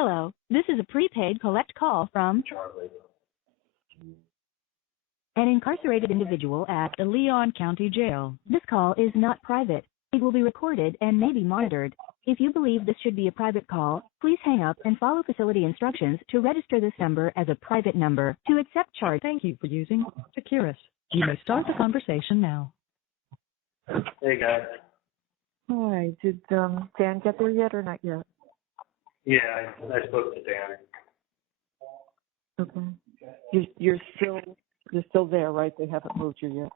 Hello, this is a prepaid collect call from Charlie. an incarcerated individual at the Leon County Jail. This call is not private. It will be recorded and may be monitored. If you believe this should be a private call, please hang up and follow facility instructions to register this number as a private number. To accept charge, thank you for using Securus. You may start the conversation now. Hey, guys. Hi. Did Dan get there yet or not yet? Yeah, I spoke to Dan. Okay. You're still there, right? They haven't moved you yet.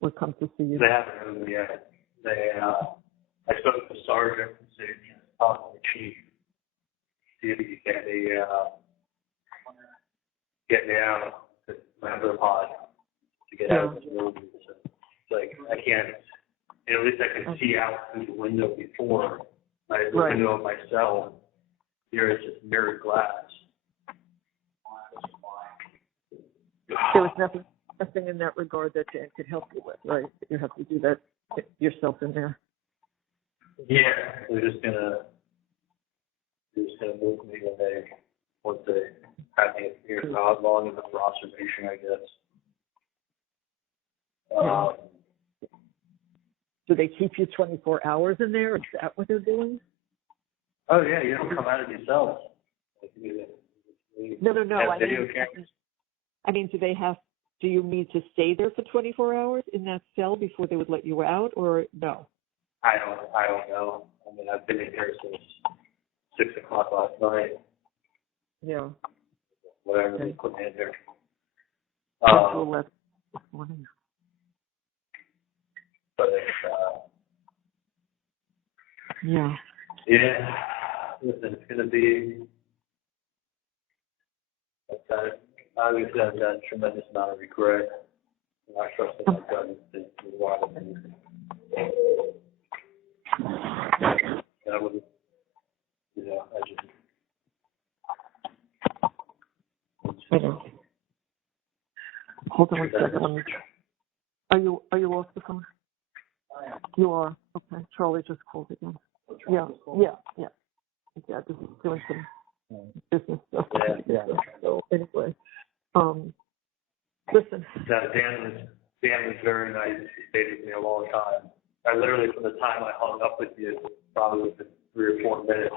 Or come to see you. They haven't moved yet. I spoke to the sergeant and said, talk to the chief. See if he can get me out to my other pod to get out of this room. So it's like, I can't, at least I can see out through the window before. The window of my cell, here is just mirrored glass. There was nothing in that regard that Dan could help you with, right? You have to do that yourself in there. Yeah, they're just gonna move me once they have me here how long in the observation, I guess. Do they keep you 24 hours in there? Is that what they're doing? Oh yeah, you don't come out of your cells. No. I mean, do you need to stay there for 24 hours in that cell before they would let you out, or no? I don't know. I mean, I've been in here since 6 o'clock last night. Yeah. Whatever they put me in there. 11 this morning. But yeah. Yeah. Listen, it's gonna be. Obviously, I've got a tremendous amount of regret. And I trust that I've done a lot of things. That was, I just. I know. Hold on one second. Are you off the phone? You are. Okay. Charlie just called again. Yeah. Just doing some business stuff. Yeah. So anyway, listen. Dan was very nice. He stayed with me a long time. I literally, from the time I hung up with you, probably within 3 or 4 minutes,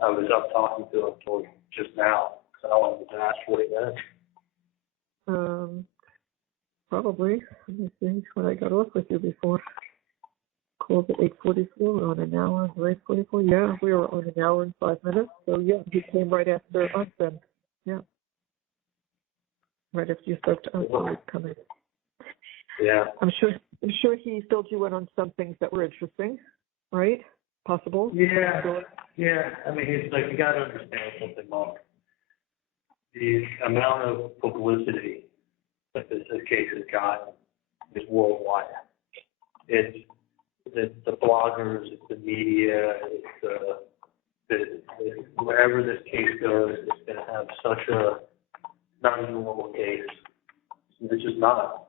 I was up talking to him till just now. So I wanted to ask 40 minutes. Probably. Let me see when I got off with you before. Called at 8:44. We're on an hour. 8:44. Yeah, we were on an hour and 5 minutes. So yeah, he came right after us then. Yeah. Right after you spoke to us, he was coming. Yeah. I'm sure he filled you in on some things that were interesting, right? Possible? Yeah. Yeah. I mean, he's like, you got to understand something, Mark. The amount of publicity that this case has gotten is worldwide. It's the bloggers, it's the media, it's wherever this case goes, it's going to have such a not a normal case. It's just not.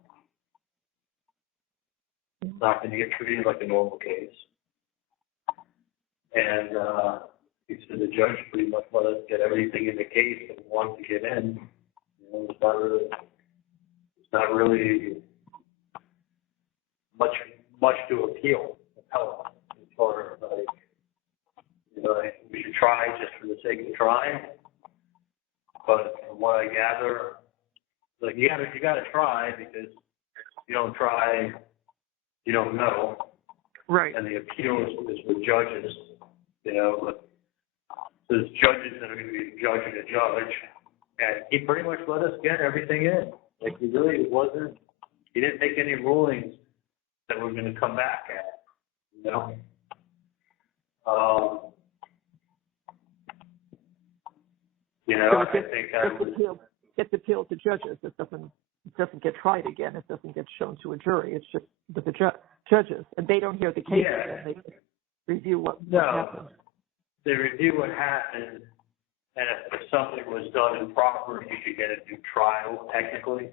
It's not going to get treated like a normal case. And he said the judge pretty much let us get everything in the case that we wanted to get in. It's not really much to appeal. As far as we should try just for the sake of trying. But from what I gather, like you gotta try, because if you don't try, you don't know. Right. And the appeal is with judges, but there's judges that are going to be judging a judge, and he pretty much let us get everything in. Like he didn't make any rulings that we're going to come back at, I think it's appealed to judges. It doesn't get tried again. It doesn't get shown to a jury. It's just with the judges, and they don't hear the case. Yeah. They review what happened. They review what happened, and if something was done improper, you could get a new trial. Technically,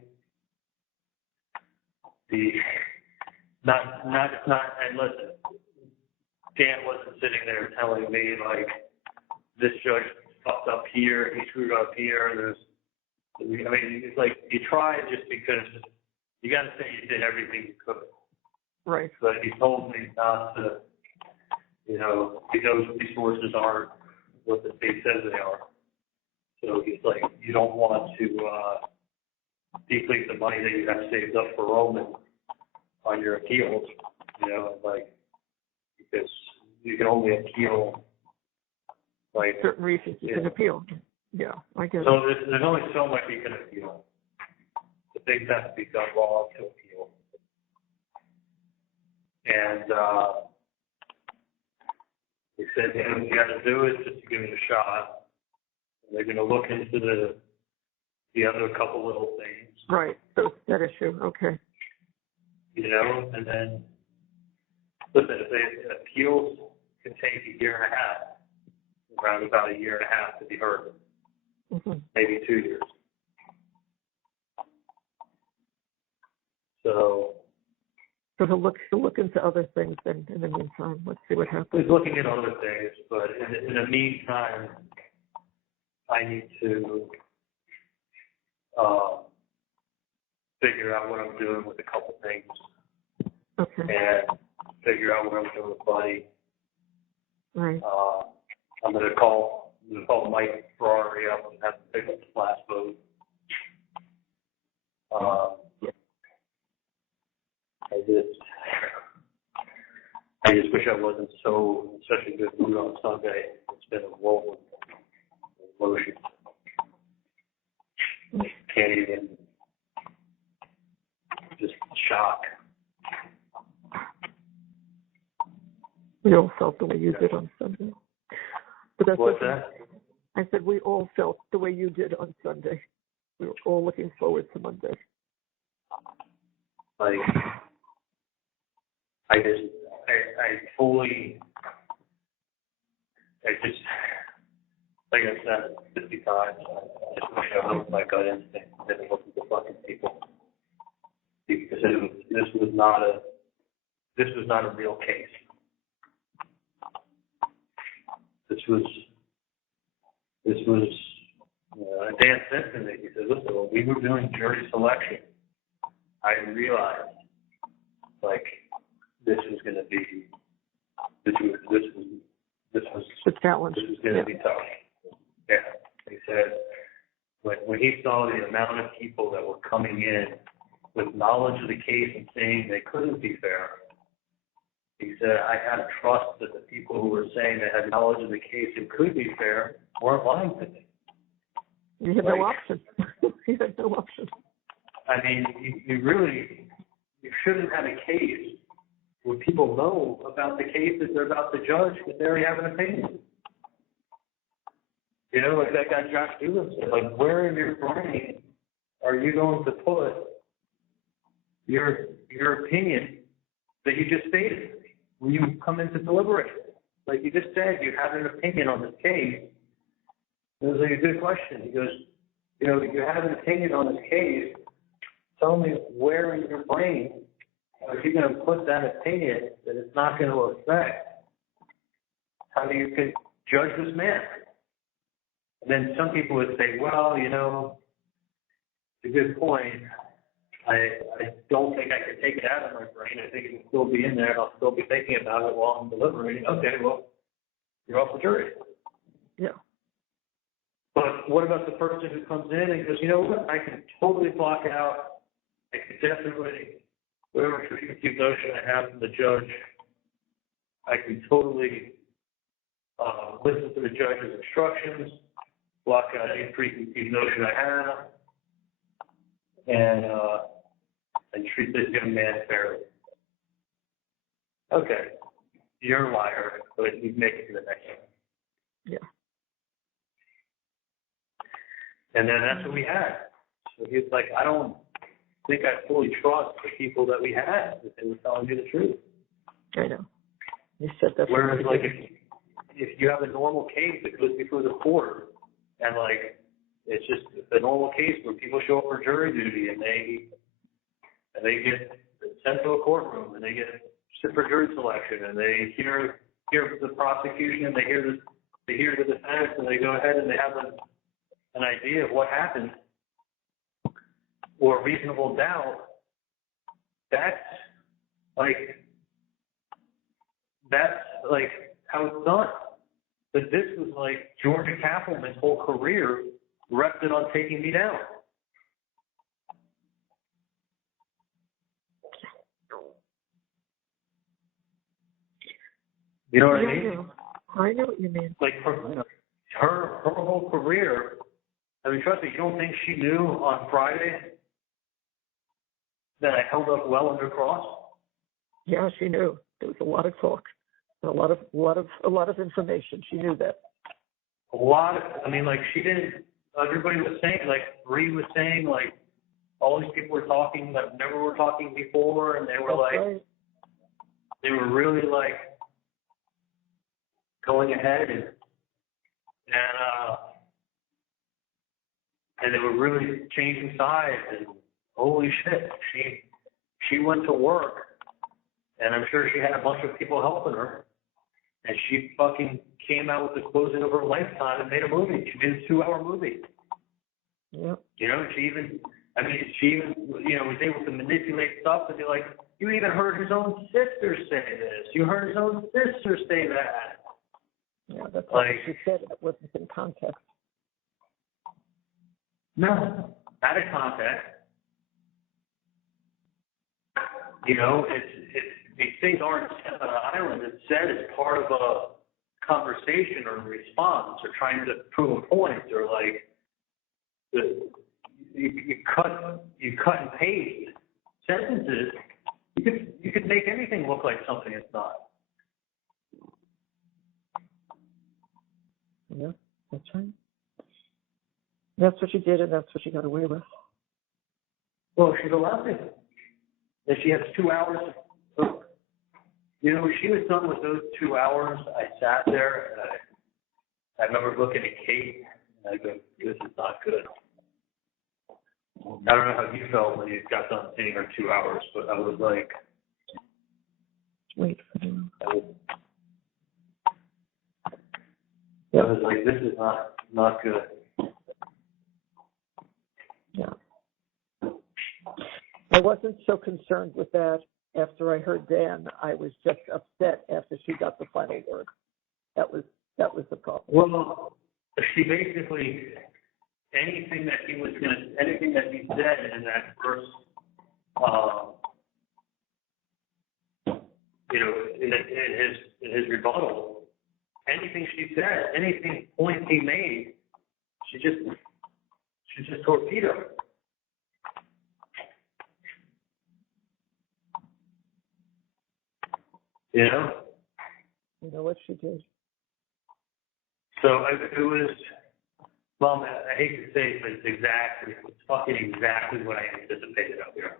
and listen, Dan wasn't sitting there telling me like this judge fucked here, he screwed up here, I mean, it's like you try just because you got to say you did everything you could. Right. But he told me not to, because resources aren't what the state says they are. So he's like, you don't want to deplete the money that you have saved up for Roman on your appeals, because you can only appeal certain reasons you can appeal. Yeah, I get it. So there's only so much you can appeal. The things have to be done wrong to appeal. And he said, if you got to do it, just to give it a shot. They're going to look into the other couple little things. Right, so that issue, okay. And then, listen, if the appeals can take a year and a half, around about a year and a half to be heard, maybe 2 years. So to look into other things then in the meantime. Let's see what happens. he's looking at other things, but in the meantime, I need to figure out what I'm doing with a couple things. Okay. And figure out what I'm doing with Buddy. Right. I'm gonna call Mike Ferrari up and have him pick up the last boat. I just wish I wasn't in such a good mood on Sunday. It's been a whirlwind emotion. Can't even, just shock. We all felt the way you did on Sunday. But that's What's that? I said we all felt the way you did on Sunday. We were all looking forward to Monday. Like, I like I said 50 times, I just wish I looked my gut instinct and didn't listen to fucking people. Because this was not a real case. This was Dan said to me, he said, listen, when we were doing jury selection, I realized, this was going to be tough. Yeah. He said, when he saw the amount of people that were coming in with knowledge of the case and saying they couldn't be fair, he said, I had to trust that the people who were saying they had knowledge of the case and could be fair weren't lying to me. You had no option. You had no option. I mean, you shouldn't have a case where people know about the case that they're about to judge because they already have an opinion. Like that guy Josh Doolin said, where in your brain are you going to put your opinion that you just stated when you come in to deliberate? Like you just said, you have an opinion on this case. It was a good question. He goes, you have an opinion on this case. Tell me where in your brain are you going to put that opinion that it's not going to affect how you can judge this man. And then some people would say, well, it's a good point. I don't think I can take it out of my brain. I think it can still be in there. I'll still be thinking about it while I'm deliberating. Okay, well, you're off the jury. Yeah. But what about the person who comes in and goes, you know what, I can totally block out, I can definitely, whatever preconceived notion I have from the judge, I can totally listen to the judge's instructions, block out any preconceived notion I have, and treat this young man fairly. Okay, you're a liar, but you make it to the next one. Yeah. And then that's what we had. So he's like, I don't think I fully trust the people that we had, that they were telling me the truth. I know. You said that. Whereas, if you have a normal case that goes before the court, and it's just a normal case where people show up for jury duty and they get sent to a courtroom and they get sit for jury selection and they hear the prosecution and they hear they hear the defense and they go ahead and they have an idea of what happened or reasonable doubt, that's like how it's done. But this was like George Cappleman's whole career rested on taking me down. You know what I mean? I know what you mean. Like her whole career. I mean, trust me, you don't think she knew on Friday that I held up well under cross? Yeah, she knew. There was a lot of talk, and a lot of information. She knew that. She didn't. Everybody was saying, like Bree was saying, like all these people were talking that never were talking before, and they were right. They were really like going ahead and they were really changing sides, and holy shit, she went to work, and I'm sure she had a bunch of people helping her, and she fucking came out with the closing of her lifetime and made a movie. She made a 2-hour movie. Yep. You know, she even was able to manipulate stuff and be like, you even heard his own sister say this. You heard his own sister say that. Yeah, that's what she said. It wasn't in context. No, out of context. You know, these things aren't said on an island. It's said as part of a conversation or a response or trying to prove a point or like you cut and paste sentences. You could make anything look like something it's not. Yeah, that's right. That's what she did, and that's what she got away with. Well, she's allowed to. And she has 2 hours. You know, when she was done with those 2 hours, I sat there, and I remember looking at Kate, and I go, this is not good. I don't know how you felt when you got done seeing her 2 hours, but I was like, wait for them. I was like, this is not good. Yeah. I wasn't so concerned with that after I heard Dan. I was just upset after she got the final word. That was the problem. Well, she basically anything that he said in that first, in his rebuttal, anything she said, anything point he made, she just torpedoed. You know? You know what she did? So it was, well, I hate to say it, but it's fucking exactly what I anticipated up here.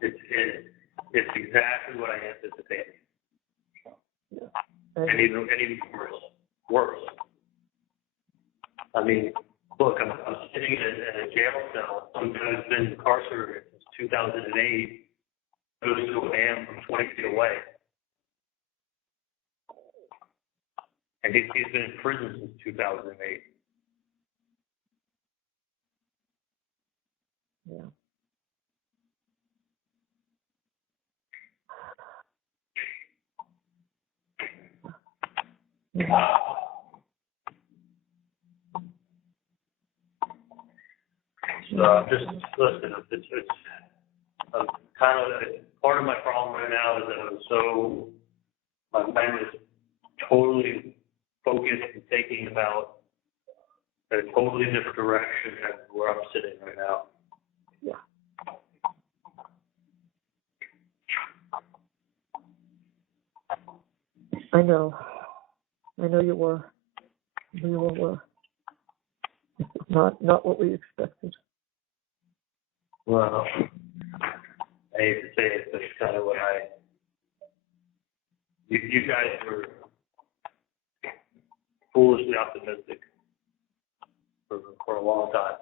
It's exactly what I anticipated. Yeah. And even worse. I mean, look, I'm sitting in a jail cell. Some guy's been incarcerated since 2008, goes to a dam from 20 feet away. And he's been in prison since 2008. Yeah. So just listen. It's kind of part of my problem right now is that my mind is totally focused and thinking about a totally different direction than where I'm sitting right now. Yeah. I know you were. We all were. Not what we expected. Well, I hate to say it, but it's kind of what you guys were foolishly optimistic for a long time.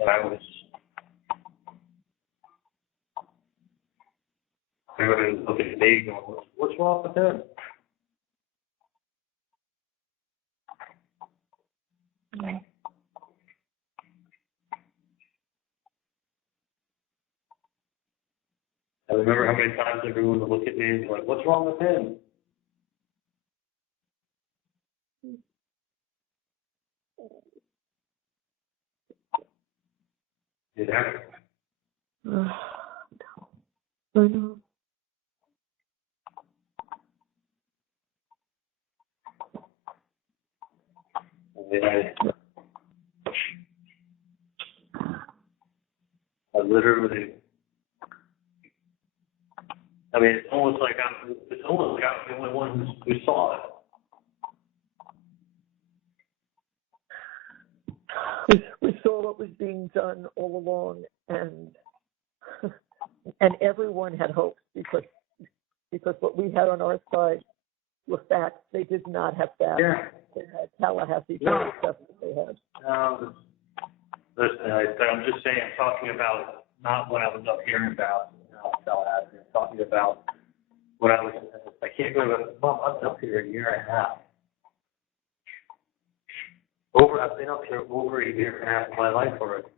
And everybody was looking at me going, what's wrong with him? I remember how many times everyone would look at me and be like, what's wrong with him? Yeah. I know. I literally, I mean, it's almost like I'm the only one who saw it. We saw what was being done all along, and everyone had hopes because what we had on our side were facts. They did not have facts. Yeah. They had Tallahassee No. stuff that they had. Listen, I'm just saying, I'm talking about not what I was up hearing about Tallahassee. I'm talking about what I can't believe it. Mom, I've been up here a year and a half. I've been up here over a year and a half of my life already.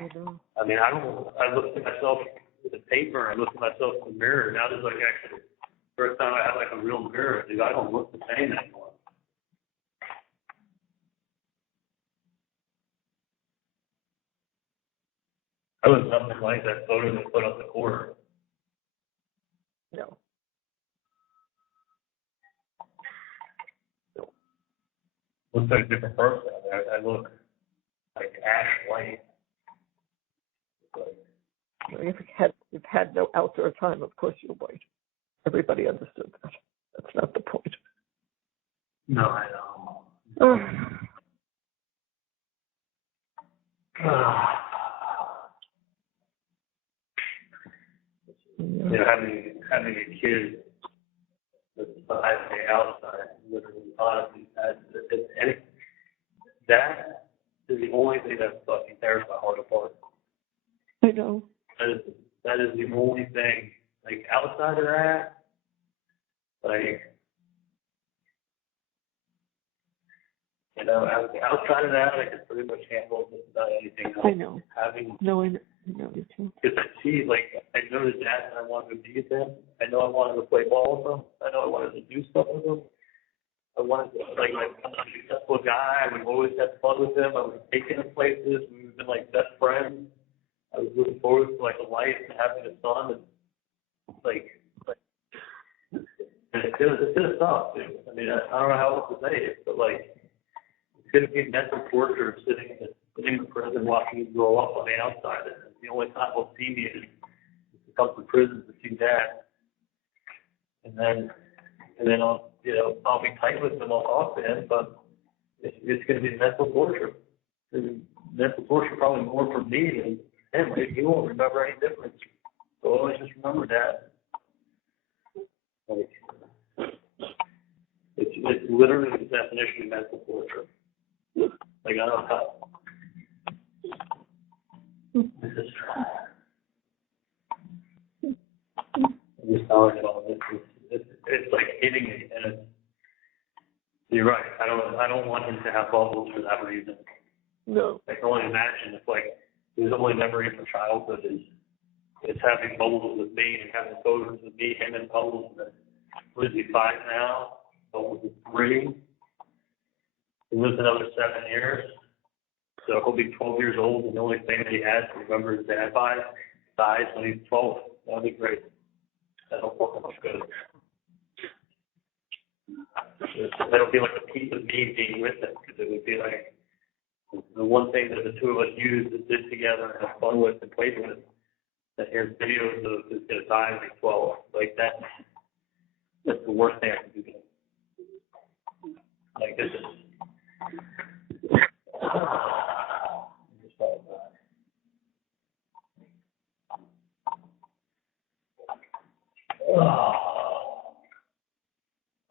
Mm-hmm. I mean, I looked at myself in the paper, I looked at myself in the mirror. Now there's like actually the first time I had like a real mirror, dude. I don't look the same anymore. I was nothing like that photo they put up the corner. No. Looks like a different person. I look like ash white. If you've had no outdoor time, of course you're white. Everybody understood that. That's not the point. No, I know. You know, having a kid that's 5 day outside, literally, honestly, that is the only thing that fucking tears my heart apart. I know. That is the only thing. Like, outside of that, like, you know, outside of that, I can pretty much handle just about anything else. I know. I know you too. Because I see, like, I know the dad and I wanted to be with him. I know I wanted to play ball with him. I know I wanted to do stuff with him. I wanted to, like I'm a successful guy. We've always had fun with him. I was taking him places. We've been, like, best friends. I was looking forward to, like, a life and having a son. And, like it's gonna stop, dude. I mean, I don't know how else to say it, but, like, it's gonna be mental torture sitting in prison watching you grow up on the outside. And the only time he'll see me is to come to prison to see dad. And then I'll be tight with him, I'll talk to him, but it's gonna be mental torture. Mental torture probably more for me than him. He won't remember any difference. So always just remember that. Like, it's literally the definition of mental torture. Like, I don't know how. I'm just telling it all. It's like hitting me, and you're right. I don't want him to have bubbles for that reason. No. I can only imagine if, like, his only memory from childhood is having bubbles with me and having photos with me, him and bubbles. And what is he, 5 now? Bubbles is 3. He lives another 7 years. So he'll be 12 years old, and the only thing that he has to remember his dad dies when he's 12. That'll be great. That'll work much good. That'll be like a piece of me being with him, because it would be like the one thing that the two of us used and did together and had fun with and played with. That here's videos of his gonna die when he's 12. Like that's the worst thing I can do to him. Like this is.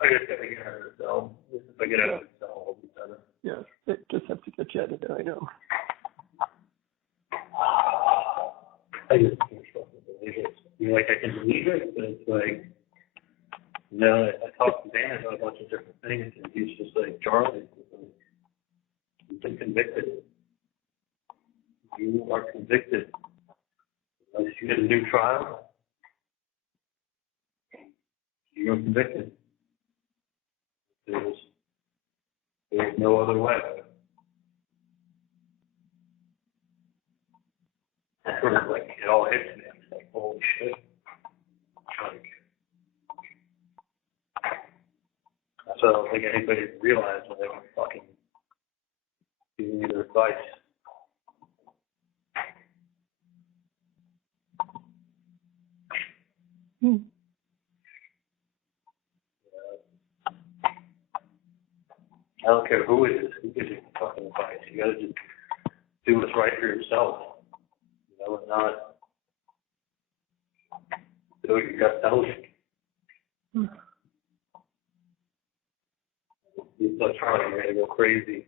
I just gotta get out of the cell. If I get out of the cell, I'll be better. Yes, they just have to get you out of there, I know. I just can't believe it. I mean, like, I can believe it, but it's like, No, I talked to Dan about a bunch of different things, and he's just like, Charlie, you've been convicted. You are convicted. Unless you get a new trial, you're convicted. There's no other way. Sort of like, it all hits me. It's like, holy shit. Like, that's what I don't think anybody realized when they were fucking giving you their advice. I don't care who it is, who gives you fucking advice. You gotta just do what's right for yourself. You know, and not do what your gut tells you. You start trying, you're gonna go crazy,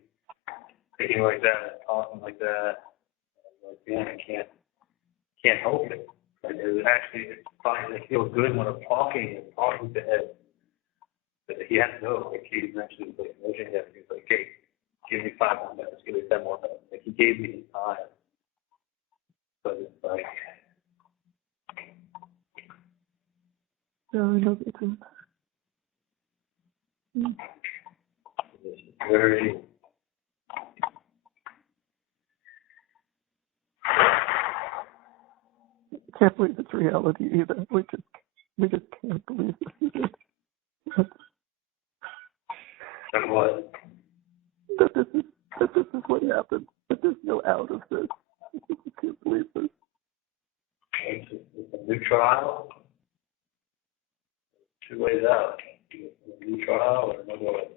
thinking like that, talking like that. Like, man, I can't help it. Like, it's fine. I feel good when I'm talking to him. But he had to know. Like, he eventually was like, he was like, hey, give me 5 more minutes, give me 10 more minutes. Like, he gave me his time. But it's like, no, I know they do. it's very. Can't believe it's reality either. We just can't believe this. And what? That this is what happened. That there's no out of this. I can't believe this. It's a new trial. 2 ways out. A new trial or another way.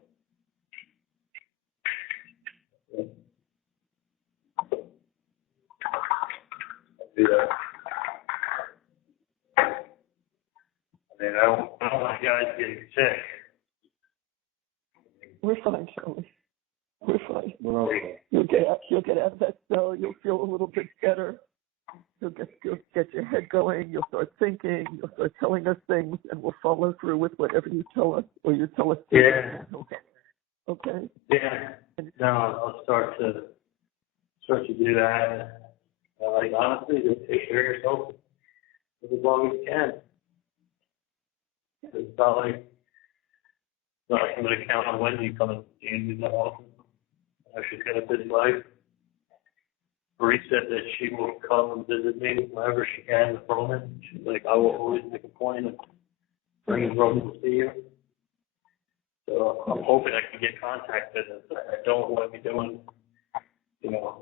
Do that. I mean, I don't want guys getting sick. We're fine, Charlie. We're fine. We're okay. You'll get out of that cell. You'll feel a little bit better. You'll get your head going. You'll start thinking. You'll start telling us things, and we'll follow through with whatever you tell us, or you tell us to. Yeah. Okay. Yeah. No, I'll start to do that. Like, honestly, just take care of yourself as long as you can. It's not like I'm going to count on Wendy coming in that often. She's got a busy life. Bree said that she will come and visit me whenever she can with Roman. She's like, I will always make a point of bringing Roman to see you. So I'm hoping I can get contact visits. I don't want to be doing,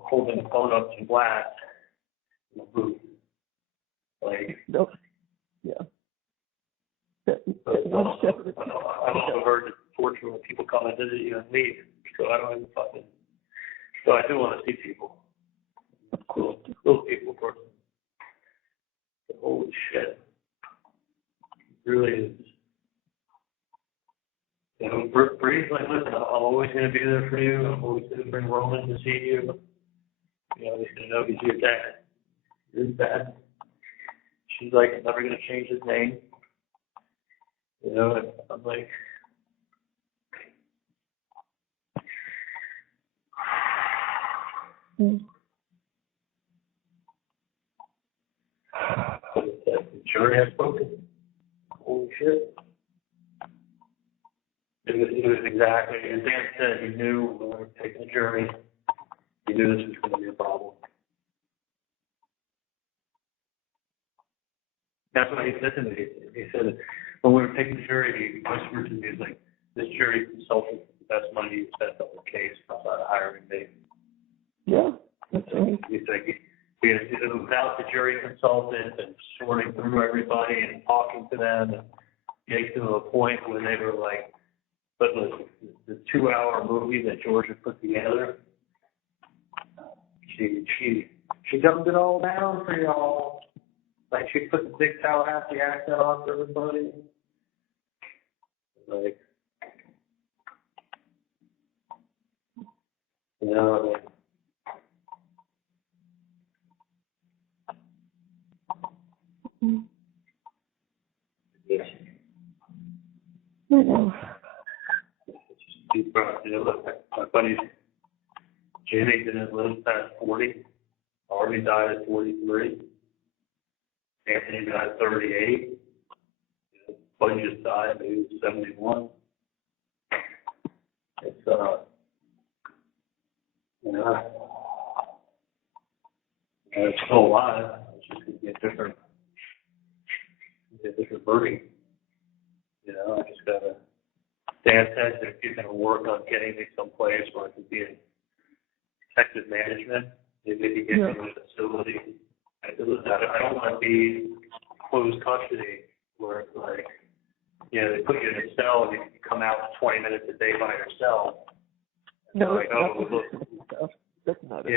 holding the phone up to blast in the booth. Like, nope. Yeah. I've also heard that fortunately when people come and visit you and leave, so I don't even fucking. So I do want to see people. Cool. Those people, of course. But holy shit. It really is. Bree's like, listen, I'm always going to be there for you. I'm always going to bring Roman to see you. He's going to know he's your dad. You're his dad. She's like, I'm never going to change his name. And I'm like, the jury has spoken. Holy shit. It was exactly, as Dan said, he knew when we were taking the jury, he knew this was going to be a problem. That's what he said to me. He said, when we were taking the jury, he whispered to me, he's like, this jury consultant is the best money you spent on the case outside of hiring me. Yeah, that's right. He's like, without the jury consultant and sorting through everybody and talking to them and getting to a point where they were like, but the 2-hour movie that Georgia put together, she dumbed it all down for y'all. Like, she put the big Tallahassee accent on for everybody. Like, like, He's probably, my buddy Jimmy didn't live past 40. Harvey died at 43. Anthony died at 38. Buddy just died, maybe 71. It's, it's still alive. It's just going to be a different version. I just got to, Dan said that he's going to work on getting me someplace where I can be in protective management. Maybe get me a facility. I don't want to be closed custody where it's like, they put you in a cell and you can come out 20 minutes a day by yourself. No, like, that's not it.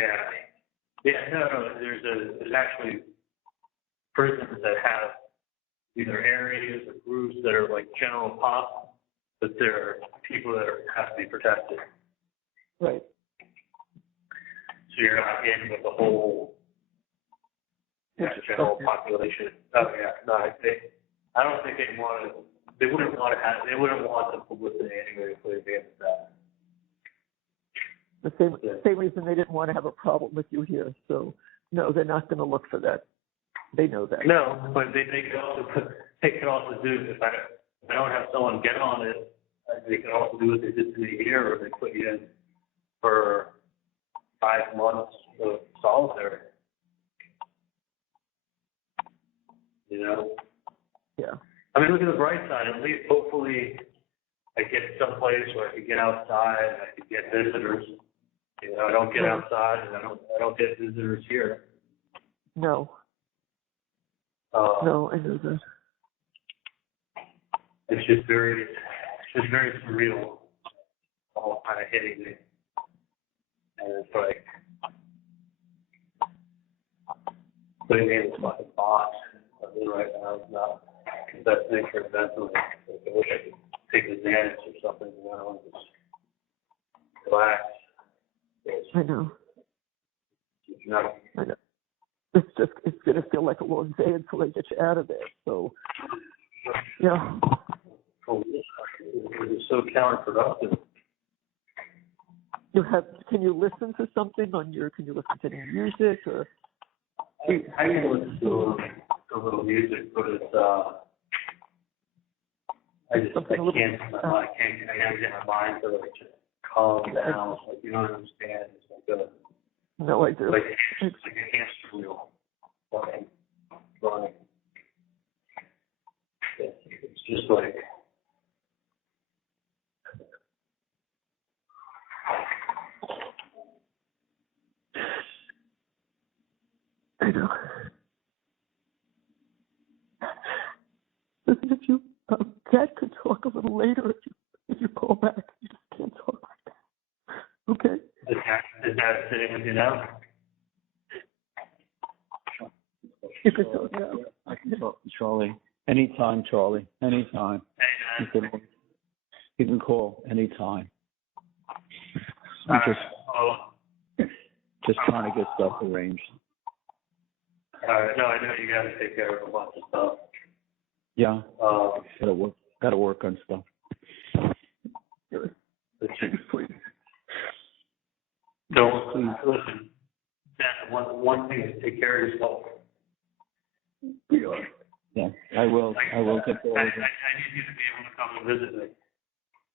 No. There's actually prisons that have either areas or groups that are like general pop, but there are people that have to be protected. Right. So you're not in with the whole general population. Oh yeah, no, I don't think they wouldn't want the publicity anyway if they did that. The same reason they didn't want to have a problem with you here. So no, they're not going to look for that. They know that. No, but they can also do if I don't have someone get on it. They can also do what they did to me here, or they put you in for 5 months of solitary. Yeah. I mean, look at the bright side. At least, hopefully, I get someplace where I can get outside. I can get visitors. I don't get outside, and I don't get visitors here. No. No, I know that. It's just very surreal. All kind of hitting me, and it's like putting me in this fucking box. I mean, right now is not the best thing for mentally. I wish I could take advantage of something, and just relax. I know. I know. It's going to feel like a long day until they get you out of there. So, yeah. It's so counterproductive. Can you listen to something can you listen to any music or? I can listen to a little music, but it's, I can't get my mind to like just calm down. Like, you don't understand. It's like no, I do. Like it's like a hamster wheel running. It's just like. I know. Listen, if you, Dad could talk a little later if you call back. You just can't talk like that. Okay? Is that sitting with you now? You can talk now. I can talk to Charlie. Anytime, Charlie. Anytime. Hey, You can call anytime. Just trying to get stuff arranged. No, I know you got to take care of a bunch of stuff. Yeah. Gotta work on stuff. Don't listen. That one thing is take care of yourself. Yeah, I will. I will get there. I need you to be able to come and visit me.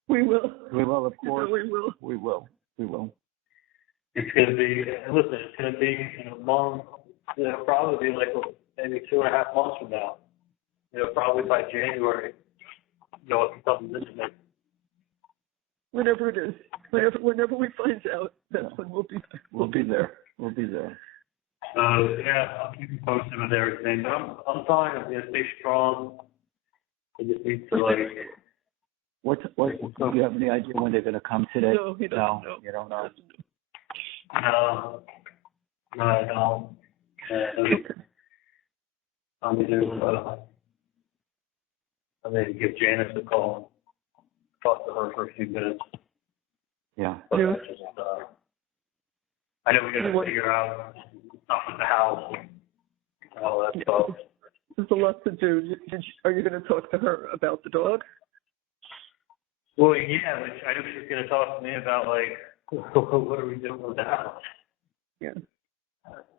We will. We will, of course. We will. We will. We will. It's going to be. Listen, it's going to be in a month. It'll probably be like maybe 2.5 months from now. Probably by January. If you come and visit me. Whenever it is. Whenever we find out, that's when we'll be there. We'll be there. We'll be there. Yeah, I'll keep you posted with everything. But I'm fine. I'm going to stay strong. I just need to What? Do you have any idea when they're going to come today? No, he doesn't know. You don't know. No, I don't. I'm going to give Janice a call and talk to her for a few minutes. Yeah. But I know we got to figure out stuff with the house and all that stuff. There's a lot to do. Are you going to talk to her about the dog? Well, yeah, but I know she's going to talk to me about, like, what are we doing with the house? Yeah.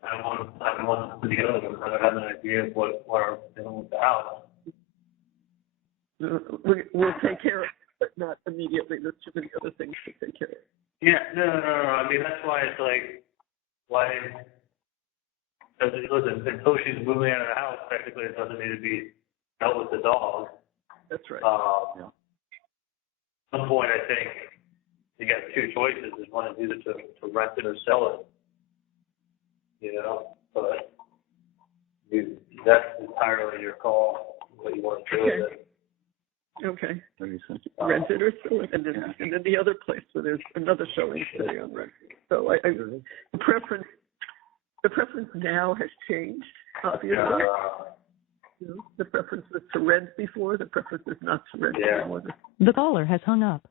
I don't want to be the other one. I don't have an idea of what are we doing with the house. We'll take care of it, but not immediately. There's too many other things to take care of. Yeah, no. I mean, that's why it's like, why? Because listen, until she's moving out of the house, technically it doesn't need to be dealt with the dog. That's right. At some point, I think you got two choices: is one is either to rent it or sell it. You know, but that's entirely your call. What you want to do with it. Okay. Rent it or sell it, and then the other place where there's another showing today on rent. So the preference now has changed, obviously. The preference was to rent before. The preference is not to rent anymore. The caller has hung up.